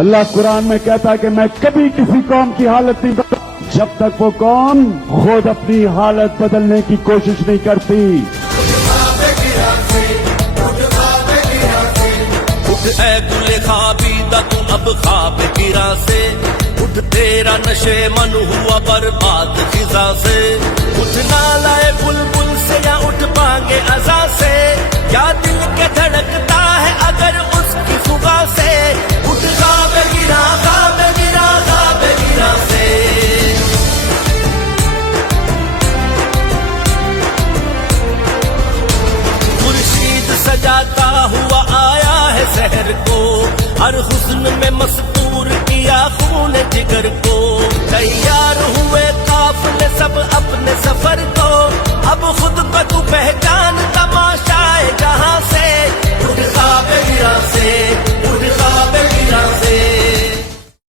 اللہ قرآن میں کہتا ہے کہ میں کبھی کسی قوم کی حالت نہیں بدلتا جب تک وہ قوم خود اپنی حالت بدلنے کی کوشش نہیں کرتی۔ اٹھ اے گل خوابیدہ تو اب خواب گرا سے، اٹھ تیرا نشے من ہوا برباد خزاں سے، اٹھ نالائے بلبل سے یا اٹھ پانگے ازاں سے، یا دل کے دھڑکتا ہے اگر اس کی صبح سے، اٹھ خواب گرا خواب گرا خواب گرا سے۔ خورشید سجاتا ہوا آیا ہے شہر کو، ہر حسن میں مستور کیا خون جگر کو، تیار ہوئے قافلے سب اپنے سفر کو، اب خود کو تو پہچان تماشائے جہاں سے، اٹھ خواب گرا سے، اٹھ خواب گرا سے۔